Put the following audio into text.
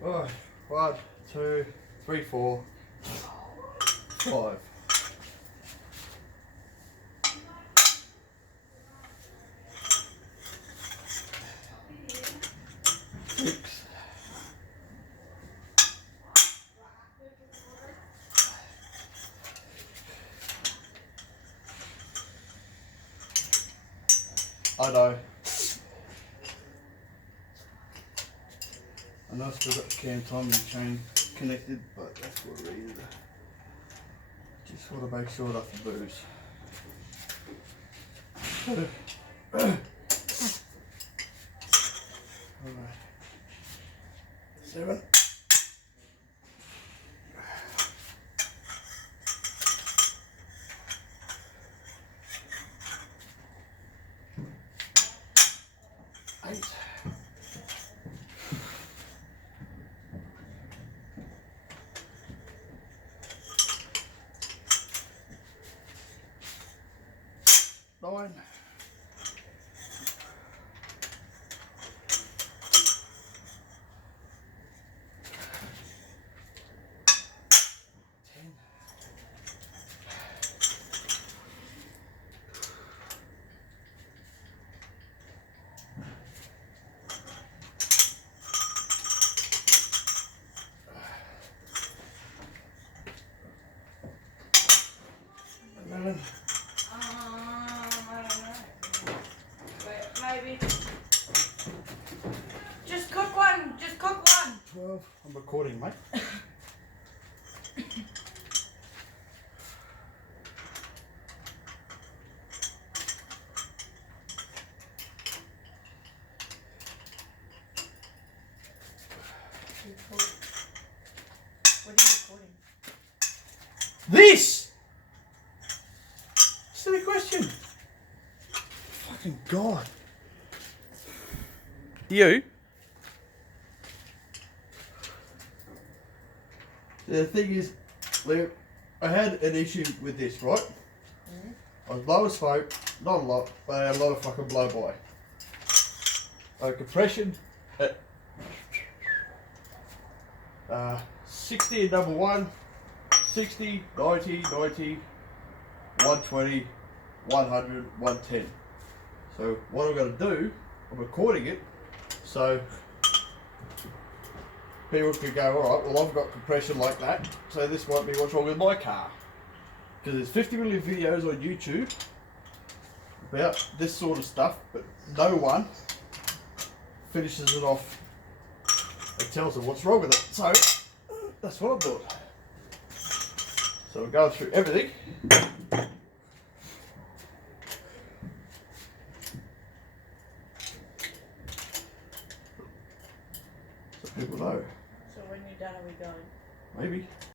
Oh, 1, 2, 3, 4, 5. 6. 'I know. I know I've still got the cam timing chain connected, but that's for a reason. Just want to make sure nothing moves. 7. 8. 9. 10. 11. I don't know. But maybe. Just cook one. Just cook one. 12. I'm recording, mate. What are you recording? This! Silly question. Fucking God. You? The thing is, Leo, I had an issue with this, right? I was blowing smoke, not a lot, but I had a lot of fucking blow by. Compression at 60 and number 1, 60, 90, 90, 120, 100, 110. So what I'm going to do, I'm recording it, so people can go, alright, well I've got compression like that, so this might be what's wrong with my car. Because there's 50 million videos on YouTube about this sort of stuff, but no one finishes it off and tells them what's wrong with it. So that's what I'm doing. So we're going through everything. So people know. So when you're done, are we going? Maybe.